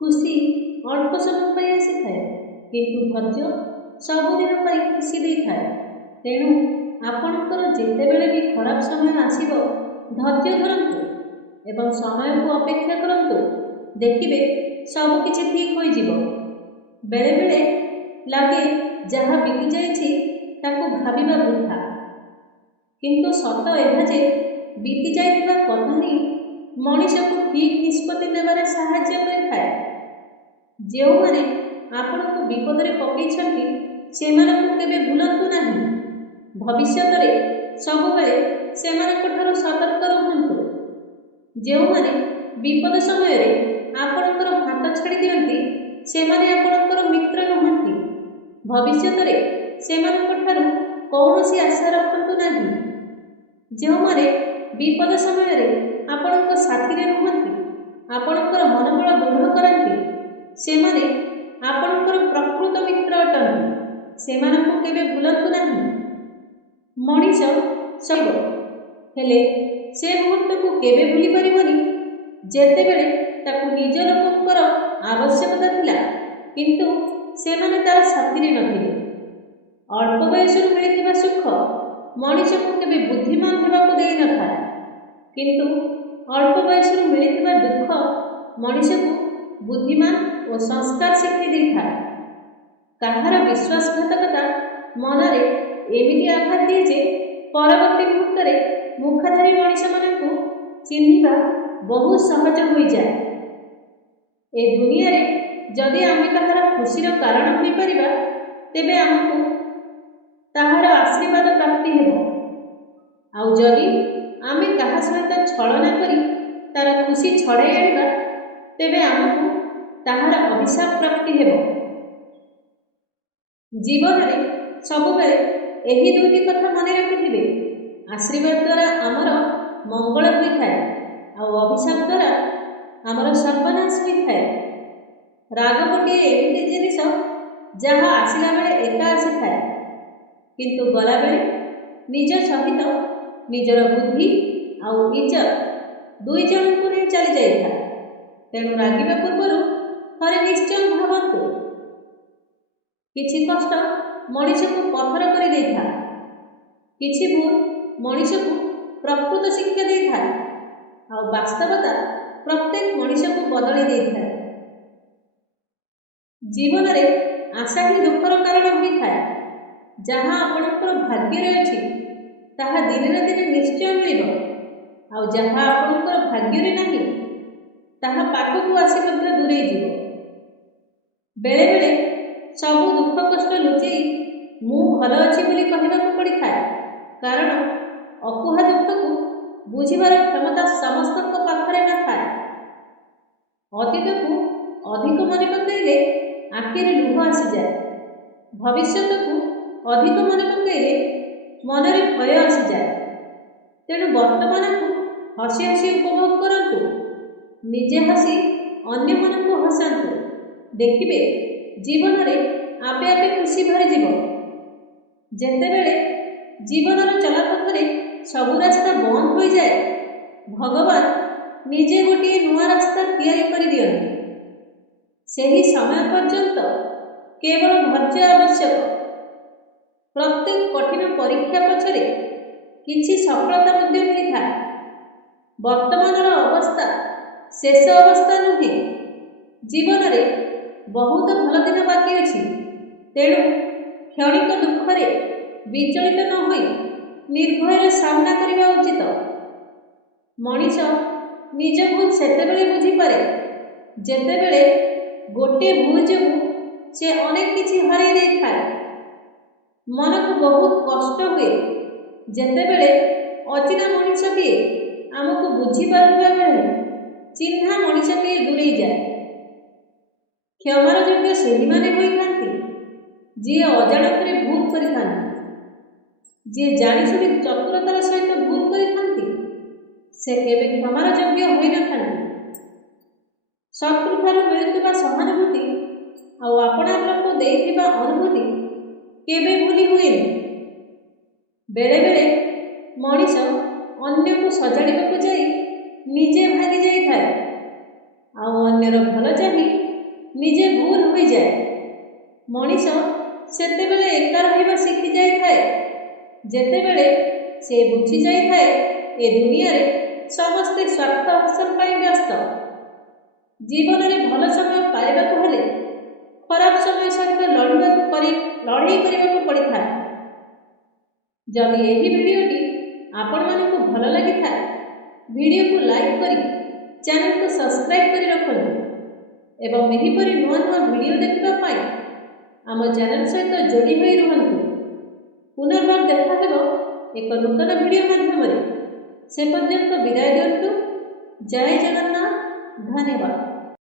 ଖୁସି ଅଳ୍ପ ସମୟ ପାଇଁ ଆସିଥାଏ, କିନ୍ତୁ ଧୈର୍ଯ୍ୟ ସବୁଦିନ ପାଇଁ ଖୁସି ଦେଇଥାଏ। ତେଣୁ ଆପଣଙ୍କର ଯେତେବେଳେ ବି ଖରାପ ସମୟ ଆସିବ, ଧୈର୍ଯ୍ୟ ଧରନ୍ତୁ ଏବଂ ସମୟକୁ ଅପେକ୍ଷା କରନ୍ତୁ। ଦେଖିବେ ସବୁକିଛି ଠିକ୍ ହୋଇଯିବ। ବେଳେବେଳେ ଲାଗେ ଯାହା ବିତି ଯାଇଛି ତାକୁ ଭାବିବା ବୃଥା, କିନ୍ତୁ ସତ ଏହା ଯେ ବିତି ଯାଇଥିବା କଥା ହିଁ ମଣିଷକୁ ଠିକ୍ ନିଷ୍ପତ୍ତି ନେବାରେ ସାହାଯ୍ୟ କରିଥାଏ। ଯେଉଁମାନେ ଆପଣଙ୍କୁ ବିପଦରେ ପକାଇଛନ୍ତି ସେମାନଙ୍କୁ କେବେ ଭୁଲନ୍ତୁ ନାହିଁ। ଭବିଷ୍ୟତରେ ସବୁବେଳେ ସେମାନଙ୍କଠାରୁ ସତର୍କ ରୁହନ୍ତୁ। ଯେଉଁମାନେ ବିପଦ ସମୟରେ ଆପଣଙ୍କର ହାତ ଛାଡ଼ି ଦିଅନ୍ତି ସେମାନେ ଆପଣଙ୍କର ମିତ୍ର ନୁହନ୍ତି। ଭବିଷ୍ୟତରେ ସେମାନଙ୍କଠାରୁ କୌଣସି ଆଶା ରଖନ୍ତୁ ନାହିଁ। ଯେଉଁମାନେ ବିପଦ ସମୟରେ ଆପଣଙ୍କ ସାଥିରେ ରୁହନ୍ତି, ଆପଣଙ୍କର ମନୋବଳ ଦୃଢ଼ କରନ୍ତି, ସେମାନେ ଆପଣଙ୍କର ପ୍ରକୃତ ମିତ୍ର ଅଟନ୍ତି। ସେମାନଙ୍କୁ କେବେ ଭୁଲନ୍ତୁ ନାହିଁ। ମଣିଷ ସହିବ, ହେଲେ ସେ ମୁହୂର୍ତ୍ତକୁ କେବେ ଭୁଲି ପାରିବନି ଯେତେବେଳେ ତାକୁ ନିଜ ଲୋକଙ୍କର ଆବଶ୍ୟକତା ଥିଲା, କିନ୍ତୁ ସେମାନେ ତାର ସାଥିରେ ନଥିଲେ। ଅଳ୍ପ ବୟସରୁ ମିଳିଥିବା ସୁଖ ମଣିଷକୁ କେବେ ବୁଦ୍ଧିମାନ ହେବାକୁ ଦେଇନଥାଏ, କିନ୍ତୁ ଅଳ୍ପ ବୟସରୁ ମିଳିଥିବା ଦୁଃଖ ମଣିଷକୁ ବୁଦ୍ଧିମାନ ଓ ସଂସ୍କାର ଶିକ୍ଷା ଦେଇଥାଏ। କାହାର ବିଶ୍ୱାସଘାତକତା ମନରେ ଏମିତି ଆଘାତ ଦିଏ ଯେ ପରବର୍ତ୍ତୀ ମୁହୂର୍ତ୍ତରେ ମୁଖାଧାରୀ ମଣିଷମାନଙ୍କୁ ଚିହ୍ନିବା ବହୁ ସହଜ ହୋଇଯାଏ। ଏ ଦୁନିଆରେ ଯଦି ଆମେ କାହାର ଖୁସିର କାରଣ ହୋଇପାରିବା, ତେବେ ଆମକୁ ତାହାର ଆଶୀର୍ବାଦ ପ୍ରାପ୍ତି ହେବ। ଆଉ ଯଦି ଆମେ କାହା ସହିତ ଛଳନା କରି ତାର ଖୁସି ଛଡ଼ାଇ ଆଣିବା, ତେବେ ଆମକୁ ତାହାର ଅଭିଶାପ ପ୍ରାପ୍ତି ହେବ। ଜୀବନରେ ସବୁବେଳେ ଏହି ଦୁଇଟି କଥା ମନେ ରଖିଥିବେ। ଆଶୀର୍ବାଦ ଦ୍ୱାରା ଆମର ମଙ୍ଗଳ ହୋଇଥାଏ, ଆଉ ଅଭିଶାପ ଦ୍ୱାରା ଆମର ସର୍ବନାଶ ହୋଇଥାଏ। ରାଗ ଗୋଟିଏ ଏମିତି ଜିନିଷ ଯାହା ଆସିଲା ବେଳେ ଏକା ଆସିଥାଏ, କିନ୍ତୁ ଗଲାବେଳେ ନିଜ ସହିତ ନିଜର ବୁଦ୍ଧି ଆଉ ଇଜ୍ଜତ ଦୁଇ ଜଣଙ୍କୁ ନେଇ ଚାଲି ଯାଇଥାଏ। ତେଣୁ ରାଗିବା ପୂର୍ବରୁ ଥରେ ନିଶ୍ଚୟ ଭାବନ୍ତୁ। କିଛି କଷ୍ଟ ମଣିଷକୁ ପଥର କରି ଦେଇଥାଏ, କିଛି ଭୁଲ ମଣିଷକୁ ପ୍ରକୃତ ଶିକ୍ଷା ଦେଇଥାଏ, ଆଉ ବାସ୍ତବତା ପ୍ରତ୍ୟେକ ମଣିଷକୁ ବଦଳି ଦେଇଥାଏ। ଜୀବନରେ ଆଶା ହିଁ ଦୁଃଖର କାରଣ ହୋଇଥାଏ। ଯାହା ଆପଣଙ୍କର ଭାଗ୍ୟରେ ଅଛି ତାହା ଦିନେ ନା ଦିନେ ନିଶ୍ଚୟ ମିଳିବ, ଆଉ ଯାହା ଆପଣଙ୍କର ଭାଗ୍ୟରେ ନାହିଁ ତାହା ପାଖକୁ ଆସି ମଧ୍ୟ ଦୂରେଇ ଯିବ। ବେଳେବେଳେ ସବୁ ଦୁଃଖ କଷ୍ଟ ଲୁଚେଇ ମୁଁ ଭଲ ଅଛି ବୋଲି କହିବାକୁ ପଡ଼ିଥାଏ, କାରଣ ଅକୁହା ଦୁଃଖକୁ ବୁଝିବାର କ୍ଷମତା ସମସ୍ତଙ୍କ ପାଖରେ ନଥାଏ। ଅତୀତକୁ ଅଧିକ ମନେ ପକାଇଲେ ଆଖିରେ ଲୁହ ଆସିଯାଏ, ଭବିଷ୍ୟତକୁ ଅଧିକ ମନେ ପକାଇଲେ ମନରେ ଭୟ ଆସିଯାଏ। ତେଣୁ ବର୍ତ୍ତମାନକୁ ହସି ହସି ଉପଭୋଗ କରନ୍ତୁ, ନିଜେ ହସି ଅନ୍ୟମାନଙ୍କୁ ହସାନ୍ତୁ। ଦେଖିବେ ଜୀବନରେ ଆପେ ଆପେ ଖୁସି ଭରିଯିବ। ଯେତେବେଳେ ଜୀବନର ଚଲାପଥରେ ସବୁ ରାସ୍ତା ବନ୍ଦ ହୋଇଯାଏ, ଭଗବାନ ନିଜେ ଗୋଟିଏ ନୂଆ ରାସ୍ତା ତିଆରି କରିଦିଅନ୍ତି। ସେହି ସମୟ ପର୍ଯ୍ୟନ୍ତ କେବଳ ଧୈର୍ଯ୍ୟ ଆବଶ୍ୟକ। ପ୍ରତ୍ୟେକ କଠିନ ପରୀକ୍ଷା ପଛରେ କିଛି ସଫଳତା ମଧ୍ୟ ମିଳିଥାଏ। ବର୍ତ୍ତମାନର ଅବସ୍ଥା ଶେଷ ଅବସ୍ଥା ନୁହେଁ। ଜୀବନରେ ବହୁତ ଭଲ ଦିନ ବାକି ଅଛି। ତେଣୁ କ୍ଷଣିକ ଦୁଃଖରେ ବିଚଳିତ ନ ହୋଇ ନିର୍ଭୟରେ ସାମ୍ନା କରିବା ଉଚିତ। ମଣିଷ ନିଜ ଭୁଲ ସେତେବେଳେ ବୁଝିପାରେ ଯେତେବେଳେ ଗୋଟିଏ ଭୁଲ ଯୋଗୁଁ ସେ ଅନେକ କିଛି ହରାଇ ଦେଇଥାଏ। ମନକୁ ବହୁତ କଷ୍ଟ ହୁଏ ଯେତେବେଳେ ଅଚିହ୍ନା ମଣିଷଟିଏ ଆମକୁ ବୁଝିପାରୁଥିବା ବେଳେ ଚିହ୍ନା ମଣିଷଟିଏ ଦୂରେଇ ଯାଏ। କ୍ଷମାର ଯୋଗ୍ୟ ସେହିମାନେ ହୋଇଥାନ୍ତି ଯିଏ ଅଜାଣତରେ ଭୁଲ କରିଥାନ୍ତି। ଯିଏ ଜାଣିଶୁଣି ଚତୁରତାର ସହିତ ଭୁଲ କରିଥାନ୍ତି ସେ କେବେ କ୍ଷମାର ଯୋଗ୍ୟ ହୋଇନଥାନ୍ତି। ଶତ୍ରୁଠାରୁ ମିଳୁଥିବା ସହାନୁଭୂତି ଆଉ ଆପଣାର ଲୋକ ଦେଇଥିବା ଅନୁଭୂତି କେବେ ଭୁଲି ହୁଏନି। ବେଳେବେଳେ ମଣିଷ ଅନ୍ୟକୁ ସଜାଡ଼ିବାକୁ ଯାଇ ନିଜେ ଭାଙ୍ଗି ଯାଇଥାଏ, ଆଉ ଅନ୍ୟର ଭଲ ଚାହିଁ ନିଜେ ଭୁଲ ହୋଇଯାଏ। ମଣିଷ ସେତେବେଳେ ଏକା ରହିବା ଶିଖି ଯାଇଥାଏ ଯେତେବେଳେ ସେ ବୁଝି ଯାଇଥାଏ ଏ ଦୁନିଆରେ ସମସ୍ତେ ସ୍ୱାର୍ଥ ହାସଲ ପାଇଁ ବ୍ୟସ୍ତ। ଜୀବନରେ ଭଲ ସମୟ ପାଇବାକୁ ହେଲେ ଖରାପ ସମୟ ସହିତ ଲଢ଼େଇ କରିବାକୁ ପଡ଼ିଥାଏ। ଯଦି ଏହି ଭିଡ଼ିଓଟି ଆପଣମାନଙ୍କୁ ଭଲ ଲାଗିଥାଏ ଭିଡ଼ିଓକୁ ଲାଇକ୍ କରି ଚ୍ୟାନେଲକୁ ସବସ୍କ୍ରାଇବ୍ କରି ରଖନ୍ତୁ ଏବଂ ଏହିପରି ନୂଆ ନୂଆ ଭିଡ଼ିଓ ଦେଖିବା ପାଇଁ ଆମ ଚ୍ୟାନେଲ ସହିତ ଯୋଡ଼ି ହୋଇ ରୁହନ୍ତୁ। ପୁନର୍ବାର ଦେଖା ହେବ ଏକ ନୂତନ ଭିଡ଼ିଓ ମାଧ୍ୟମରେ। ସେ ପର୍ଯ୍ୟନ୍ତ ବିଦାୟ ଦିଅନ୍ତୁ। ଜୟ ଜଗନ୍ନାଥ। ଧନ୍ୟବାଦ।